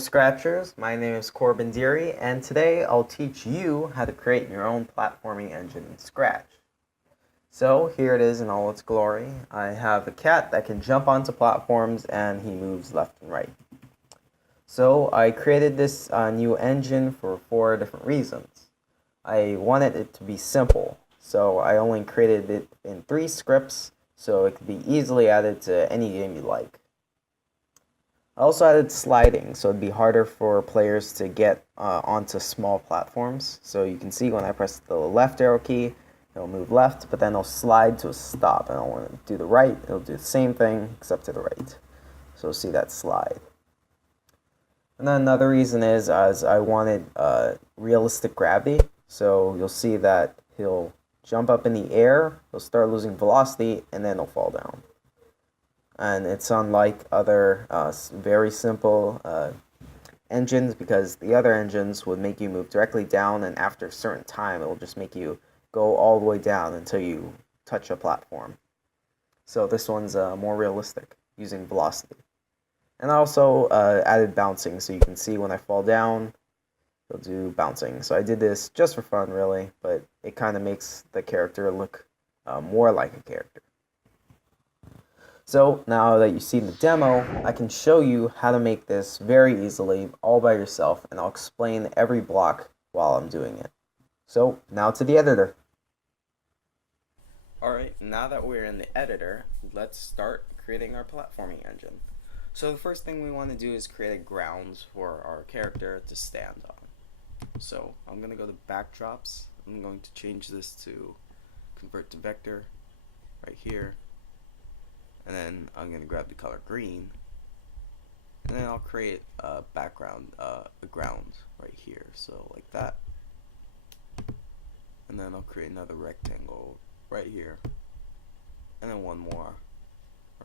Scratchers, my name is Corbin Deary, and today I'll teach you how to create your own platforming engine in Scratch. So here it is in all its glory. I have a cat that can jump onto platforms and he moves left and right. So I created this new engine for 4 different reasons. I wanted it to be simple, so I only created it in 3 scripts so it could be easily added to any game you like. I also added sliding, so it'd be harder for players to get onto small platforms. So you can see when I press the left arrow key, it'll move left, but then it'll slide to a stop. And I want to do the right, it'll do the same thing, except to the right. So see that slide. And then another reason is as I wanted realistic gravity. So you'll see that he'll jump up in the air, he'll start losing velocity, and then he'll fall down. And it's unlike other very simple engines, because the other engines would make you move directly down, and after a certain time it will just make you go all the way down until you touch a platform. So this one's more realistic, using velocity. And I also added bouncing, so you can see when I fall down, it'll do bouncing. So I did this just for fun, really, but it kind of makes the character look more like a character. So now that you've seen the demo, I can show you how to make this very easily all by yourself, and I'll explain every block while I'm doing it. So now to the editor. Alright, now that we're in the editor, let's start creating our platforming engine. So the first thing we want to do is create a ground for our character to stand on. So I'm going to go to backdrops. I'm going to change this to convert to vector right here. And then I'm going to grab the color green, and then I'll create a background, a ground right here, so like that. And then I'll create another rectangle right here, and then one more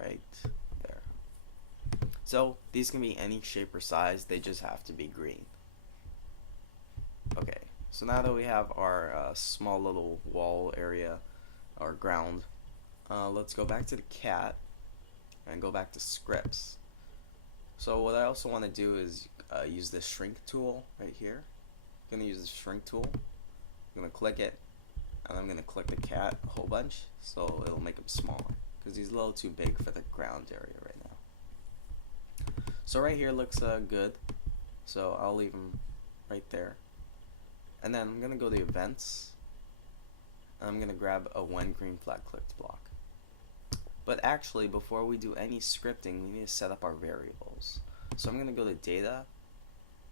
right there. So these can be any shape or size, they just have to be green. Okay, so now that we have our small little wall area, our ground, let's go back to the cat and go back to scripts. So what I also want to do is use the shrink tool right here. I'm going to use the shrink tool. I'm going to click it, and I'm going to click the cat a whole bunch so it'll make him smaller, because he's a little too big for the ground area right now. So right here looks good, so I'll leave him right there. And then I'm going to go to events, and I'm going to grab a when green flag clicked block. But actually, before we do any scripting, we need to set up our variables. So I'm going to go to data,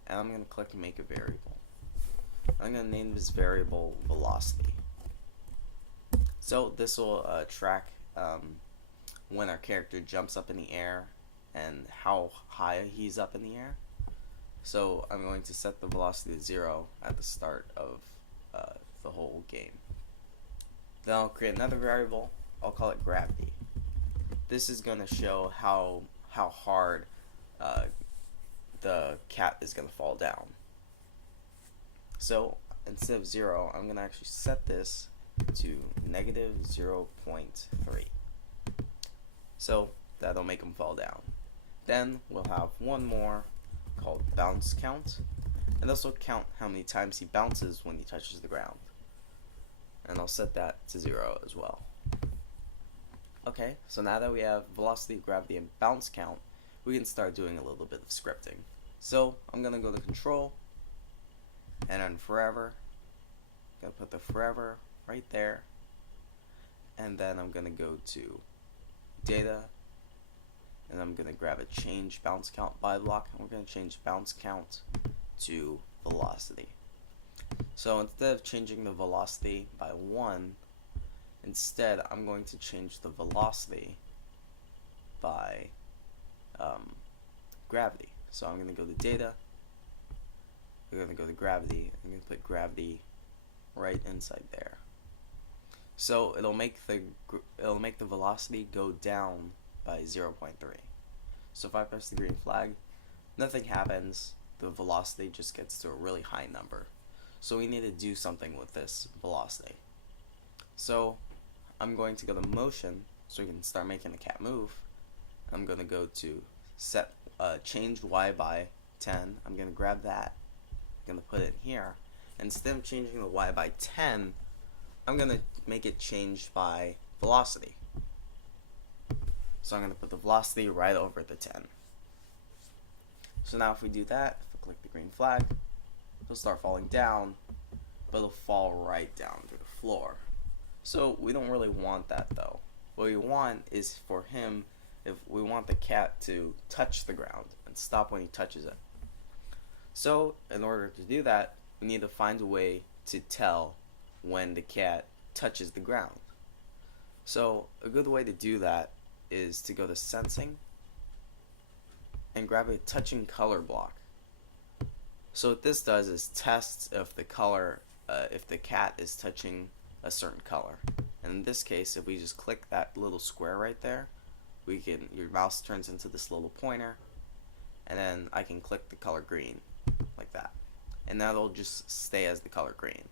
and I'm going to click make a variable. I'm going to name this variable velocity. So this will track when our character jumps up in the air and how high he's up in the air. So I'm going to set the velocity to 0 at the start of the whole game. Then I'll create another variable. I'll call it gravity. This is going to show how hard the cat is going to fall down. So instead of 0, I'm going to actually set this to negative 0.3. So that'll make him fall down. Then we'll have one more called bounce count, and this will count how many times he bounces when he touches the ground. And I'll set that to 0 as well. Okay, so now that we have velocity, gravity, and bounce count, we can start doing a little bit of scripting. So I'm going to go to control, and then forever. I'm going to put the forever right there. And then I'm going to go to data, and I'm going to grab a change bounce count by block, and we're going to change bounce count to velocity. So instead of changing the velocity by 1, instead, I'm going to change the velocity by gravity. So I'm going to go to data, we're going to go to gravity, I'm going to put gravity right inside there. So it'll make the velocity go down by 0.3. So if I press the green flag, nothing happens, the velocity just gets to a really high number. So we need to do something with this velocity. So I'm going to go to motion so we can start making the cat move. I'm going to go to set change y by 10, I'm going to grab that, I'm going to put it here. Instead of changing the y by 10, I'm going to make it change by velocity. So I'm going to put the velocity right over the 10. So now if we do that, if we click the green flag, it'll start falling down, but it'll fall right down to the floor. So we don't really want that though. What we want is for him, if we want the cat to touch the ground and stop when he touches it. So in order to do that, we need to find a way to tell when the cat touches the ground. So a good way to do that is to go to Sensing and grab a touching color block. So what this does is tests if the color, if the cat is touching a certain color. And in this case, if we just click that little square right there, your mouse turns into this little pointer, and then I can click the color green like that, and that'll just stay as the color green.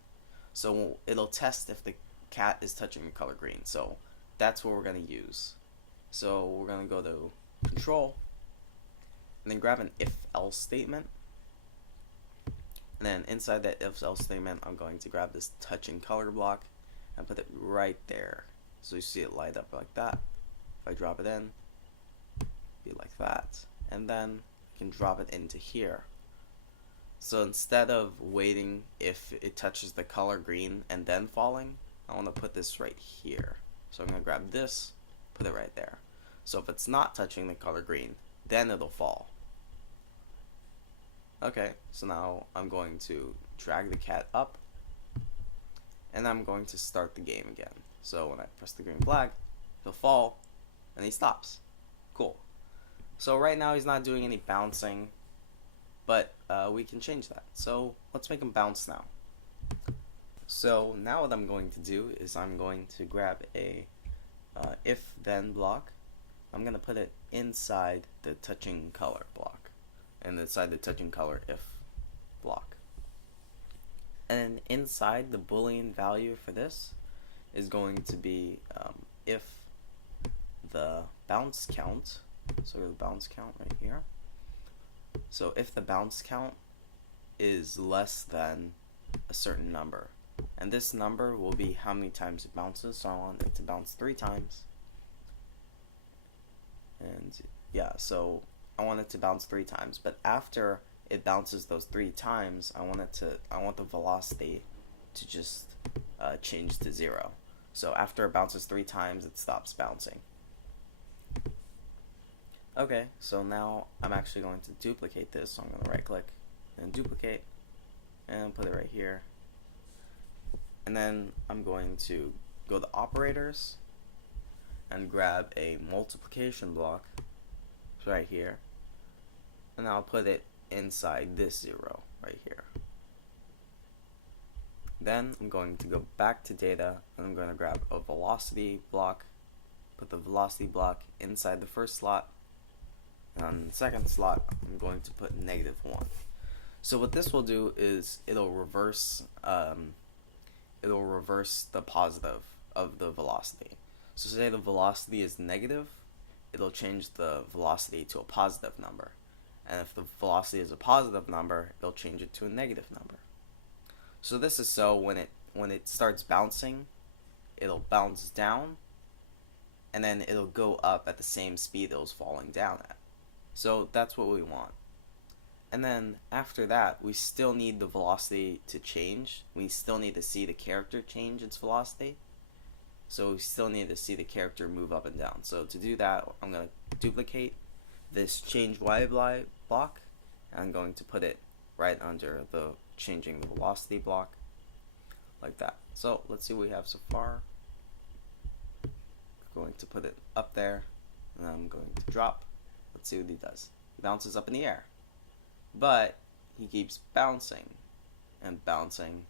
So it'll test if the cat is touching the color green. So that's what we're going to use. So we're going to go to Control, and then grab an if-else statement. And then inside that if-else statement, I'm going to grab this touching color block and put it right there. So you see it light up like that. If I drop it in, be like that. And then I can drop it into here. So instead of waiting if it touches the color green and then falling, I want to put this right here. So I'm going to grab this, put it right there. So if it's not touching the color green, then it'll fall. Okay, so now I'm going to drag the cat up, and I'm going to start the game again. So when I press the green flag, he'll fall, and he stops. Cool. So right now he's not doing any bouncing, but we can change that. So let's make him bounce now. So now what I'm going to do is I'm going to grab a if-then block. I'm going to put it inside the touching color block, and inside the touching color if block. And inside the Boolean value for this is going to be if the bounce count, so the bounce count right here. So if the bounce count is less than a certain number, and this number will be how many times it bounces. So I want it to bounce 3 times. And yeah, so I want it to bounce 3 times, but after it bounces those 3 times, I want the velocity to just change to 0. So after it bounces 3 times, it stops bouncing. Okay, so now I'm actually going to duplicate this. So I'm going to right click and duplicate and put it right here. And then I'm going to go to operators and grab a multiplication block right here, and I'll put it inside this 0 right here. Then I'm going to go back to data, and I'm going to grab a velocity block, put the velocity block inside the first slot, and on the second slot I'm going to put -1. So what this will do is it'll reverse the positive of the velocity. So say the velocity is negative, it'll change the velocity to a positive number. And if the velocity is a positive number, it'll change it to a negative number. So this is so when it starts bouncing, it'll bounce down, and then it'll go up at the same speed it was falling down at. So that's what we want. And then after that, we still need the velocity to change. We still need to see the character change its velocity. So we still need to see the character move up and down. So to do that, I'm going to duplicate this change y block, and I'm going to put it right under the changing the velocity block, like that. So let's see what we have so far. I'm going to put it up there, and I'm going to drop. Let's see what he does. He bounces up in the air, but he keeps bouncing and bouncing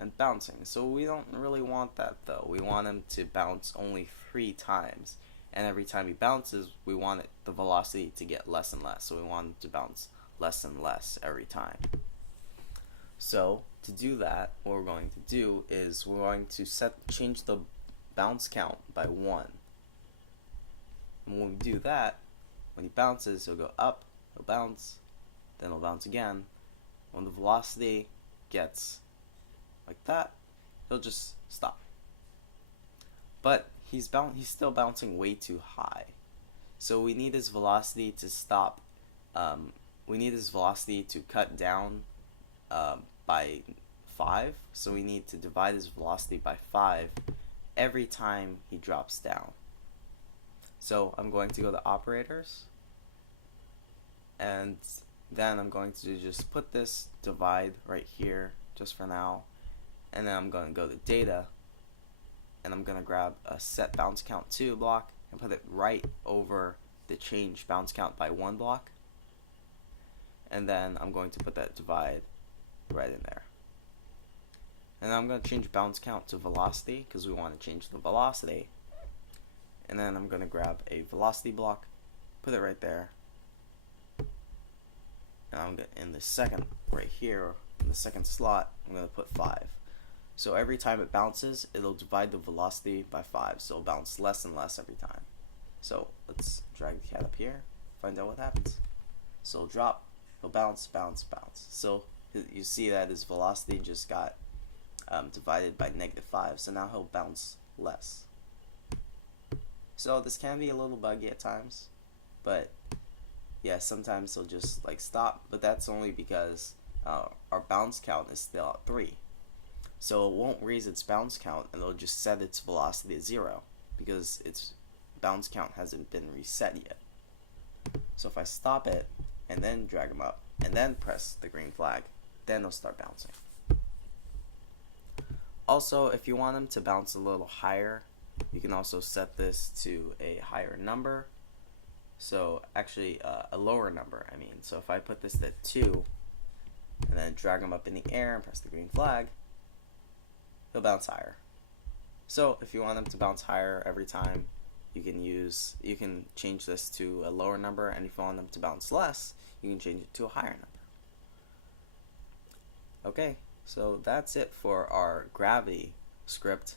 and bouncing. So we don't really want that though. We want him to bounce only 3 times, and every time he bounces, we want the velocity to get less and less. So we want him to bounce less and less every time. So to do that, what we're going to do is we're going to change the bounce count by 1. And when we do that, when he bounces, he'll go up, he'll bounce, then it'll bounce again. When the velocity gets like that, he'll just stop. But he's still bouncing way too high. So we need his velocity to stop. We need his velocity to cut down by 5. So we need to divide his velocity by 5 every time he drops down. So I'm going to go to operators, and then I'm going to just put this divide right here just for now, and then I'm going to go to data, and I'm going to grab a set bounce count 2 block and put it right over the change bounce count by 1 block, and then I'm going to put that divide right in there. And then I'm going to change bounce count to velocity because we want to change the velocity. And then I'm going to grab a velocity block, put it right there, and I'm going to, in the second right here, in the second slot, I'm going to put 5. So every time it bounces, it'll divide the velocity by 5, so it'll bounce less and less every time. So let's drag the cat up here, find out what happens. So it'll drop, it'll bounce, bounce, bounce. So you see that his velocity just got divided by -5, so now he'll bounce less. So this can be a little buggy at times, but yeah, sometimes he'll just like stop, but that's only because our bounce count is still at 3. So it won't raise its bounce count, and it'll just set its velocity to 0 because its bounce count hasn't been reset yet. So if I stop it and then drag him up and then press the green flag, then it'll start bouncing. Also, if you want him to bounce a little higher, you can also set this to a higher number. So actually a lower number, I mean. So if I put this at 2 and then drag him up in the air and press the green flag, he'll bounce higher. So if you want him to bounce higher every time, you can change this to a lower number, and if you want him to bounce less, you can change it to a higher number. Okay, so that's it for our gravity script.